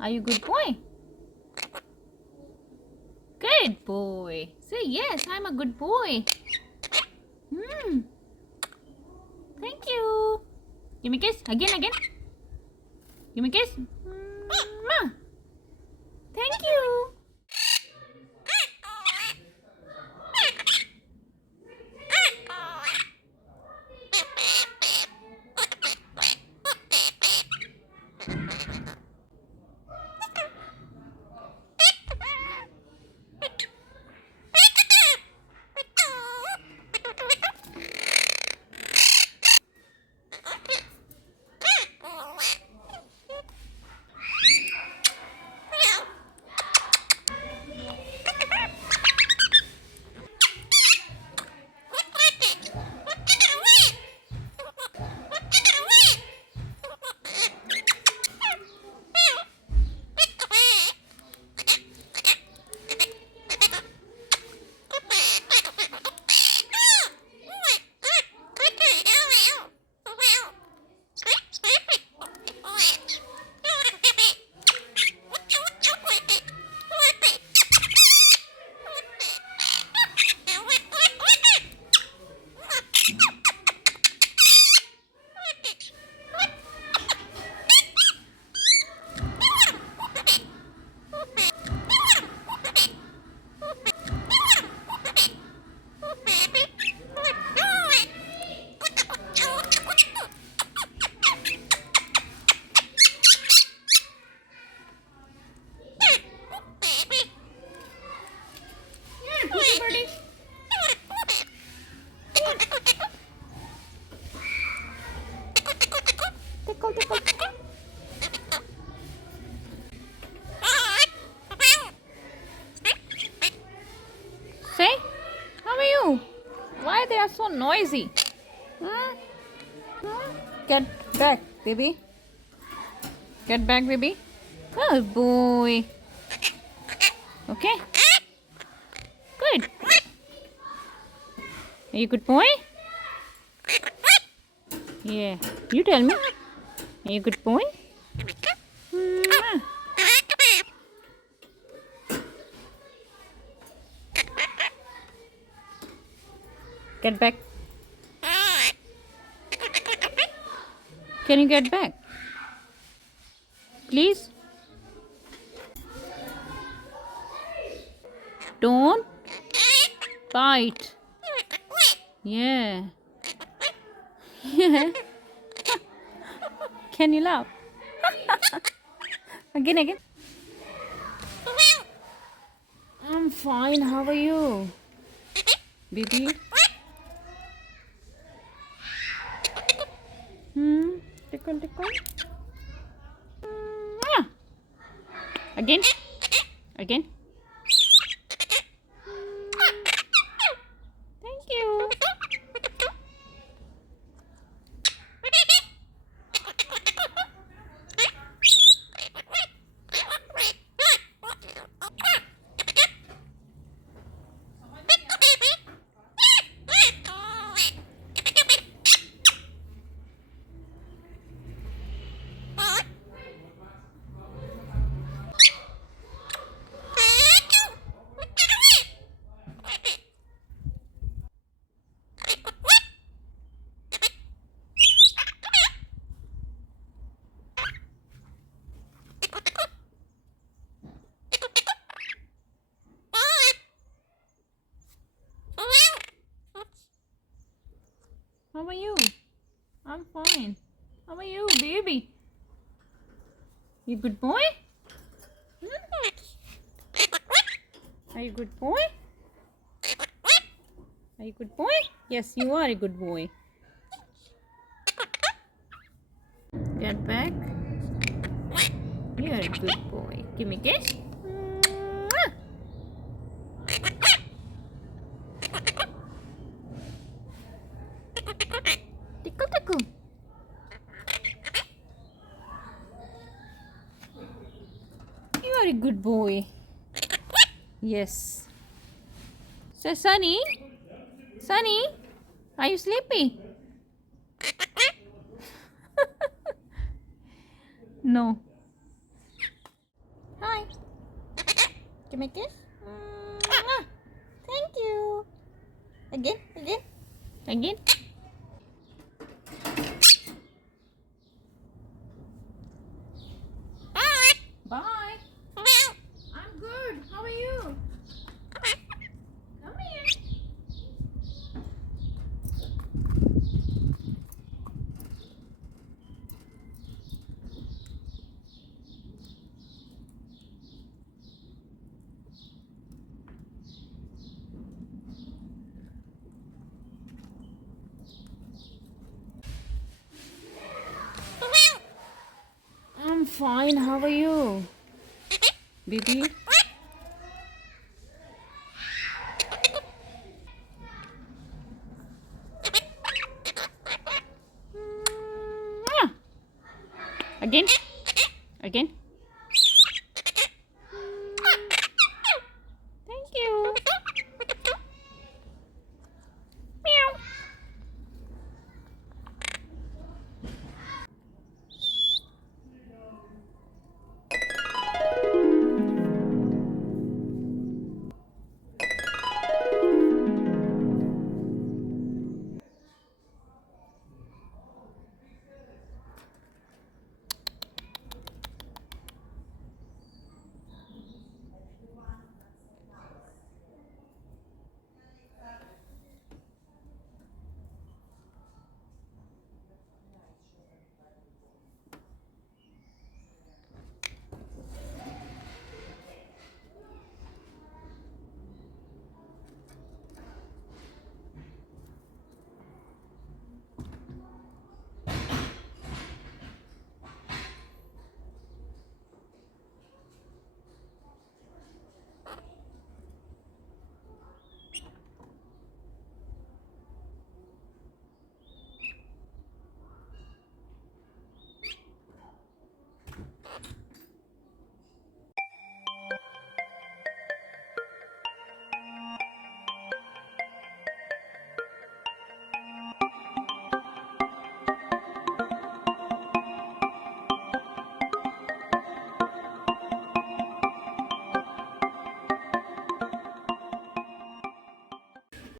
Are you good boy? Good boy. Say yes, I'm a good boy. Thank you. Give me a kiss. Again. Give me a kiss. Mwah. Thank you. Say, how are you? Why they are so noisy? Get back, baby. Get back, baby. Good boy. Okay. Good. Are you good boy? Yeah. You tell me. Are you good boy? Get back. Can you get back? Please. Don't bite. Yeah. Yeah. Can you laugh? Again. I'm fine. How are you? Baby? Tickle. Again. Thank you. How are you? I'm fine. How are you, baby? You good boy? Are you good boy? Are you good boy? Yes, you are a good boy. Get back. You're a good boy. Give me a kiss. Tickle. You are a good boy. Yes. So, Sunny, are you sleepy? No. Give me a kiss. Thank you. Again. Bye. I'm good. How are you? Come here. I'm fine. How are you, baby? Again.